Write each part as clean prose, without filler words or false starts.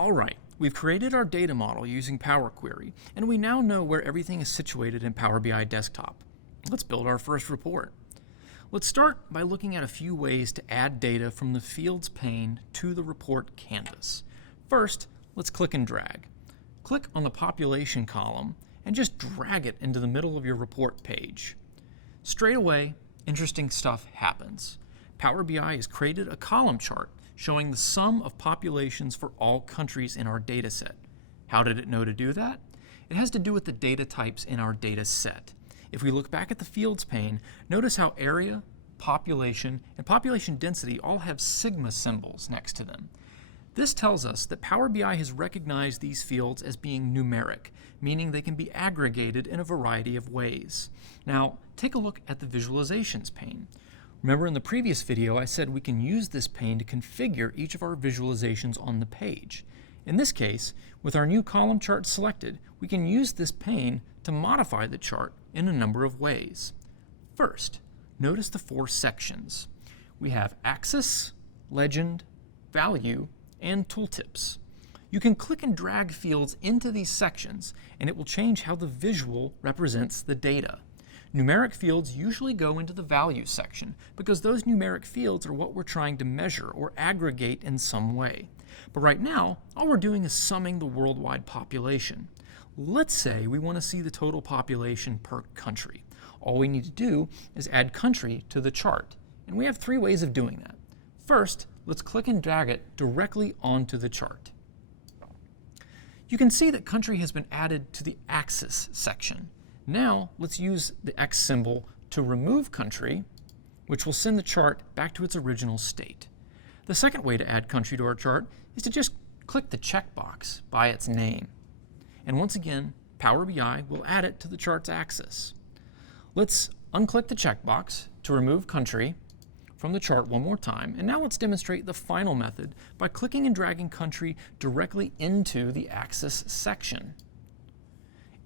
All right, we've created our data model using Power Query, and we now know where everything is situated in Power BI Desktop. Let's build our first report. Let's start by looking at a few ways to add data from the Fields pane to the report canvas. First, let's click and drag. Click on the population column and just drag it into the middle of your report page. Straight away, interesting stuff happens. Power BI has created a column chart showing the sum of populations for all countries in our data set. How did it know to do that? It has to do with the data types in our data set. If we look back at the Fields pane, notice how area, population, and population density all have sigma symbols next to them. This tells us that Power BI has recognized these fields as being numeric, meaning they can be aggregated in a variety of ways. Now, take a look at the Visualizations pane. Remember in the previous video I said we can use this pane to configure each of our visualizations on the page. In this case, with our new column chart selected, we can use this pane to modify the chart in a number of ways. First, notice the 4 sections. We have Axis, Legend, Value, and Tooltips. You can click and drag fields into these sections, and it will change how the visual represents the data. Numeric fields usually go into the Value section because those numeric fields are what we're trying to measure or aggregate in some way. But right now, all we're doing is summing the worldwide population. Let's say we want to see the total population per country. All we need to do is add country to the chart, and we have 3 ways of doing that. First, let's click and drag it directly onto the chart. You can see that country has been added to the Axis section. Now, let's use the X symbol to remove country, which will send the chart back to its original state. The second way to add country to our chart is to just click the checkbox by its name. And once again, Power BI will add it to the chart's axis. Let's unclick the checkbox to remove country from the chart one more time. And now let's demonstrate the final method by clicking and dragging country directly into the axis section.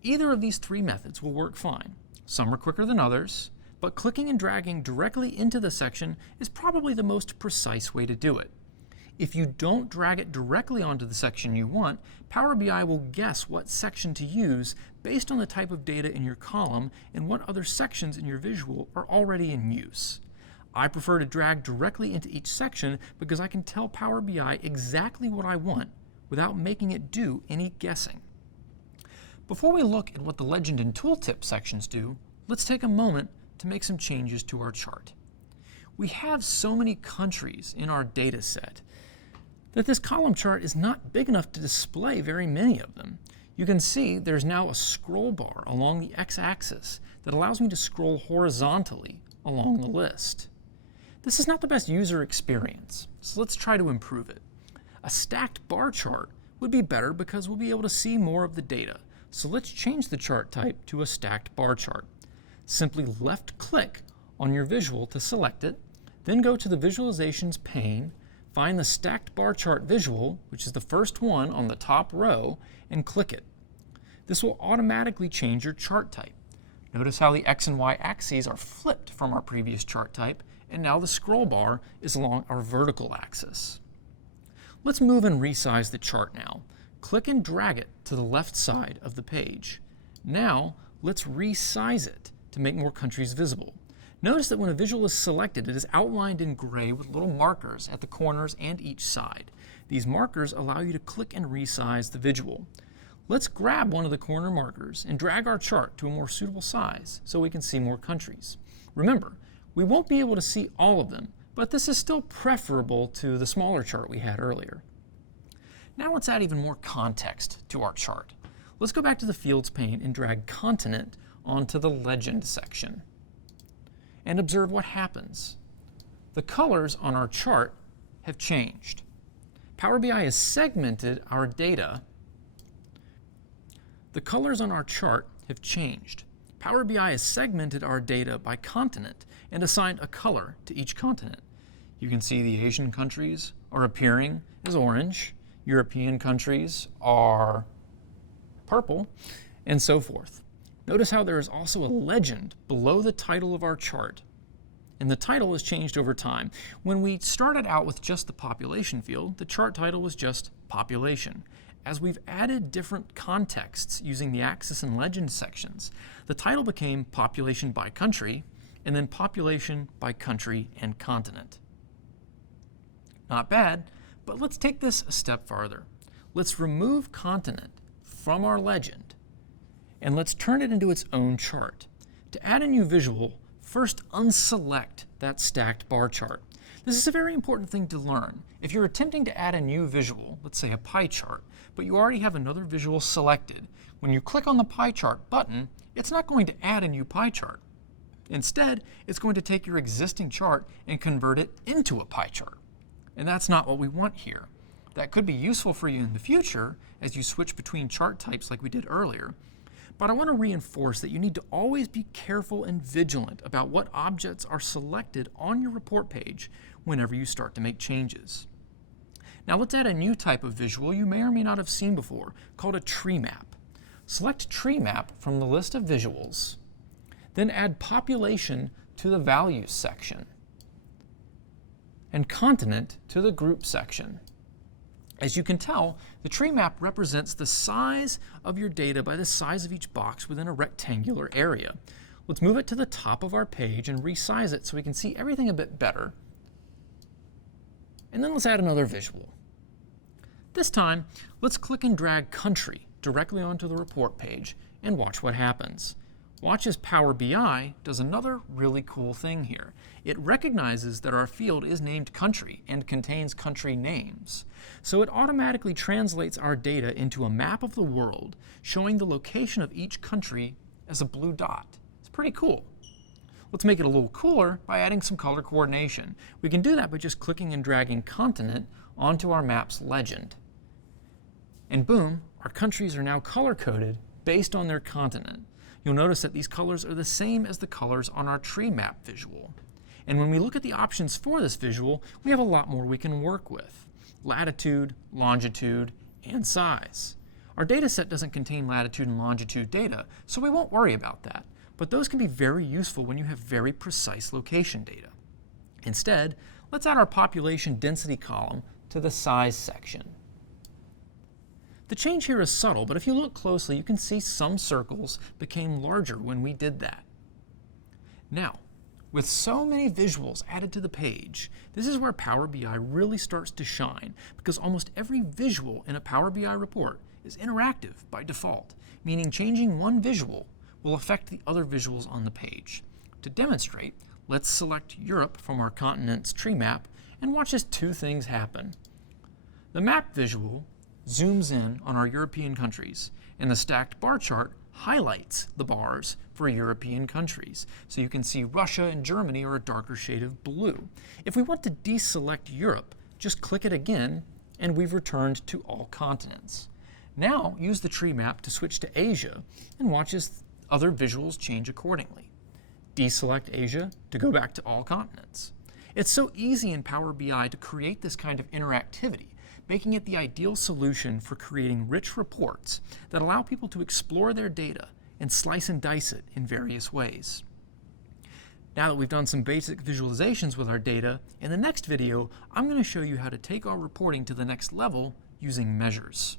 Either of these 3 methods will work fine. Some are quicker than others, but clicking and dragging directly into the section is probably the most precise way to do it. If you don't drag it directly onto the section you want, Power BI will guess what section to use based on the type of data in your column and what other sections in your visual are already in use. I prefer to drag directly into each section because I can tell Power BI exactly what I want without making it do any guessing. Before we look at what the Legend and Tooltip sections do, let's take a moment to make some changes to our chart. We have so many countries in our data set that this column chart is not big enough to display very many of them. You can see there's now a scroll bar along the x-axis that allows me to scroll horizontally along the list. This is not the best user experience, so let's try to improve it. A stacked bar chart would be better because we'll be able to see more of the data. So let's change the chart type to a stacked bar chart. Simply left-click on your visual to select it, then go to the Visualizations pane, find the stacked bar chart visual, which is the first one on the top row, and click it. This will automatically change your chart type. Notice how the X and Y axes are flipped from our previous chart type, and now the scroll bar is along our vertical axis. Let's move and resize the chart now. Click and drag it to the left side of the page. Now, let's resize it to make more countries visible. Notice that when a visual is selected, it is outlined in gray with little markers at the corners and each side. These markers allow you to click and resize the visual. Let's grab one of the corner markers and drag our chart to a more suitable size so we can see more countries. Remember, we won't be able to see all of them, but this is still preferable to the smaller chart we had earlier. Now let's add even more context to our chart. Let's go back to the Fields pane and drag Continent onto the Legend section. And observe what happens. The colors on our chart have changed. Power BI has segmented our data. The colors on our chart have changed. Power BI has segmented our data by continent and assigned a color to each continent. You can see the Asian countries are appearing as orange, European countries are purple, and so forth. Notice how there is also a legend below the title of our chart, and the title has changed over time. When we started out with just the population field, the chart title was just population. As we've added different contexts using the axis and legend sections, the title became population by country, and then population by country and continent. Not bad, but let's take this a step farther. Let's remove continent from our legend, and let's turn it into its own chart. To add a new visual, first unselect that stacked bar chart. This is a very important thing to learn. If you're attempting to add a new visual, let's say a pie chart, but you already have another visual selected, when you click on the pie chart button, it's not going to add a new pie chart. Instead, it's going to take your existing chart and convert it into a pie chart. And that's not what we want here. That could be useful for you in the future as you switch between chart types like we did earlier. But I want to reinforce that you need to always be careful and vigilant about what objects are selected on your report page whenever you start to make changes. Now let's add a new type of visual you may or may not have seen before, called a tree map. Select Tree Map from the list of visuals, then add population to the values section, and continent to the group section. As you can tell, the tree map represents the size of your data by the size of each box within a rectangular area. Let's move it to the top of our page and resize it so we can see everything a bit better. And then let's add another visual. This time, let's click and drag country directly onto the report page and watch what happens. Watch as Power BI does another really cool thing here. It recognizes that our field is named country and contains country names. So it automatically translates our data into a map of the world, showing the location of each country as a blue dot. It's pretty cool. Let's make it a little cooler by adding some color coordination. We can do that by just clicking and dragging continent onto our map's legend. And boom, our countries are now color-coded based on their continent. You'll notice that these colors are the same as the colors on our tree map visual. And when we look at the options for this visual, we have a lot more we can work with. Latitude, longitude, and size. Our data set doesn't contain latitude and longitude data, so we won't worry about that. But those can be very useful when you have very precise location data. Instead, let's add our population density column to the size section. The change here is subtle, but if you look closely, you can see some circles became larger when we did that. Now, with so many visuals added to the page, this is where Power BI really starts to shine, because almost every visual in a Power BI report is interactive by default, meaning changing one visual will affect the other visuals on the page. To demonstrate, let's select Europe from our continent's tree map and watch as two things happen. The map visual zooms in on our European countries, and the stacked bar chart highlights the bars for European countries. So you can see Russia and Germany are a darker shade of blue. If we want to deselect Europe, just click it again, and we've returned to all continents. Now use the tree map to switch to Asia and watch as other visuals change accordingly. Deselect Asia to go back to all continents. It's so easy in Power BI to create this kind of interactivity, making it the ideal solution for creating rich reports that allow people to explore their data and slice and dice it in various ways. Now that we've done some basic visualizations with our data, in the next video, I'm going to show you how to take our reporting to the next level using measures.